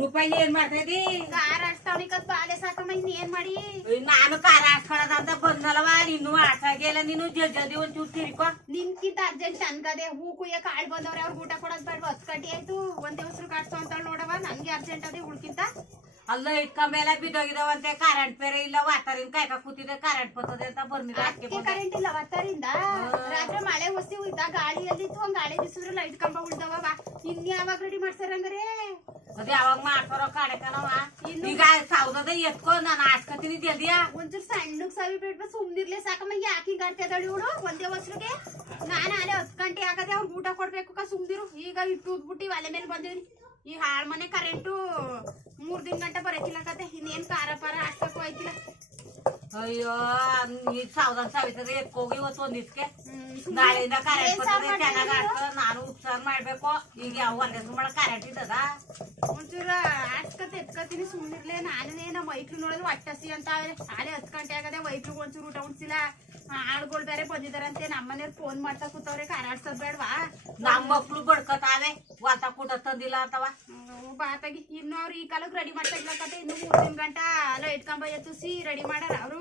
ರೂಪಾಯಿ ಏನ್ ಮಾಡ್ತಾ ಕಾರ್ ಆಡ್ಸ್ತಾವನಿಕತ್ ಬಾಲೆ ಸಾಕಮ್ಮ ಏನ್ ಮಾಡಿ ನಾನು ಕಾರ್ ಆಡ್ಸ್ಕೊಳದಂತ ಬಂದಲ್ವ ನೀನು ಆಟಾಗೆಲ್ಲ ನೀನು ಜಲ್ದಿ ಒಂಚೂರು ತಿರ್ಕೊ ನಿನ್ಕಿಂತ ಅರ್ಜೆಂಟ್ ನನ್ಗದೆ ಹೂ ಕುಯ್ಯಕ್ ಆಳ್ ಬಂದವ್ರೆ ಅವ್ರ ಊಟ ಕೊಡೋದ್ ಬೇಡ 10 ಗಂಟೆ ಆಯ್ತು ಒಂದೇ ಉಸಿರು ಕಾಡ್ಸೋ ಅಂತ ನೋಡವ ನನ್ಗೆ ಅರ್ಜೆಂಟ್ ಅದೇ ಉಳ್ಕಿಂತ ಅಲ್ಲ ಇಟ್ಕೊಂಬೇಲೆ ಬಿದ್ದೋಗಿದಾವಂತೆ ಕರೆಂಟ್ ಬೇರೆ ಇಲ್ಲ ವಾತಾರಿನ ಕಾಯ್ಕ ಕೂತಿದೆ ಕರೆಂಟ್ ಬರ್ತದೆ ಅಂತ ಬರ್ನಿಲ್ಲ ಅದಕ್ಕೆ ಕರೆಂಟ್ ಇಲ್ಲ ಅವತ್ತರಿಂದ ರಾತ್ರಿ ಮಳೆ ಹೊಸಿ ಹೋಯ್ತಾ ಗಾಳಿಯಲ್ಲಿ ಇತ್ತು ಒಂದ್ ಗಾಳಿ ಬಿಸಿದ್ರು ಲೈಟ್ ಕಂಬ ಉಳ್ದವ ಇನ್ಯಾವಾಗ ರೆಡಿ ಮಾಡ್ಸಾರಂಗರೇ ಅದ್ ಯಾವಾಗ ಮಾಡ್ತಾರೋ ಕಾಡಕನವ ಈಗ ಸೌದದ ಎತ್ಕೊ ನಾನು ಆಡ್ಸ್ಕೊತೀನಿ ಜಲ್ದಿಯಾ ಒಂಚೂರು ಸಣ್ಣಗ್ ಸವಿ ಬಿಡ್ಬ ಸುಮ್ನಿರ್ಲೆ ಸಾಕಮ್ಮ ಯಾಕೆ ಹಿಂಗ ಆಡ್ತಿದ್ದಾಳೆ ಇವಳು ಒಂದೇ ಹೊಸ್ರಿಗೆ ನಾನು ಅಲ್ಲೇ 10 ಗಂಟೆ ಆಗದೆ ಅವ್ರಿಗೆ ಊಟ ಕೊಡ್ಬೇಕು ಸುಮ್ದಿರು ಈಗ ಇಟ್ಟುದ್ಬಿಟ್ಟು ಒಲೆ ಮೇಲೆ ಬಂದೇವ್ರಿ ಈ ಹಾಳ್ ಮನೆ ಕರೆಂಟು 3 ದಿನ ಗಂಟೆ ಬರಕಿಲ್ಲ ಕತೆ ಇನ್ನೇನ್ ಕಾರ ಪಾರ ಹಾಕ್ಸಕ್ಕೂ ಆಯ್ತಿಲ್ಲ ಅಯ್ಯೋ ಈಗ ಸೌದನ್ ಸವಿತದ ಎತ್ಕೋಗಿ ಇವತ್ತು ಒಂದಿಸ್ಕೆ ನಾಳೆಯಿಂದ ಕರೆಂಟ್ ಬರ್ತದೆ ಚೆನ್ನಾಗ್ ಆಡ್ತದ ನಾನು ಉಪ್ಸಾರ ಮಾಡ್ಬೇಕು ಈಗ ಯಾವ ಒಂದೇ ಸುಮ್ಮನೆ ಕರೆಂಟ್ ಇದ್ದದ ಒಂಚೂರು ಆಡ್ಸ್ಕತ್ ಎತ್ಕತೀನಿ ಸುಮ್ನಿರ್ಲೆ ನಾನೇ ನಮ್ಮ ವೈಕ್ಳು ನೋಡಿದ್ರು ಒಟ್ಟಸಿ ಅಂತ ಸಾಲೆ 10 ಗಂಟೆ ಆಗದೆ ವೈಕ್ಳು ಒಂಚೂರು ಊಟ ಉಣ್ಸಿಲ್ಲ ಆಳ್ಗಳು ಬೇರೆ ಬಂದಿದಾರಂತೆ ನಮ್ಮನೇಲಿ ಫೋನ್ ಮಾಡ್ತಾ ಕೂತವ್ರೆ ಕಾರಾಡ್ಸೋದ್ ಬೇಡವಾ ನಮ್ ಮಕ್ಳು ಬಡ್ಕತಾವೆ ವಾತ ಕೂಟ ತಂದಿಲ್ಲ ಅಂತವ ಬಾತಾಗಿ ಇನ್ನು ಅವ್ರು ಈ ಕಾಲಕ್ಕೆ ರೆಡಿ ಮಾಡ್ತಾ ಇಲ್ಲ ಕತೆ ಇನ್ನು 3 ದಿನ ಗಂಟ ಲೈಟ್ ಕಂಬ ಎತ್ತಿಸಿ ರೆಡಿ ಮಾಡಾರ ಅವರು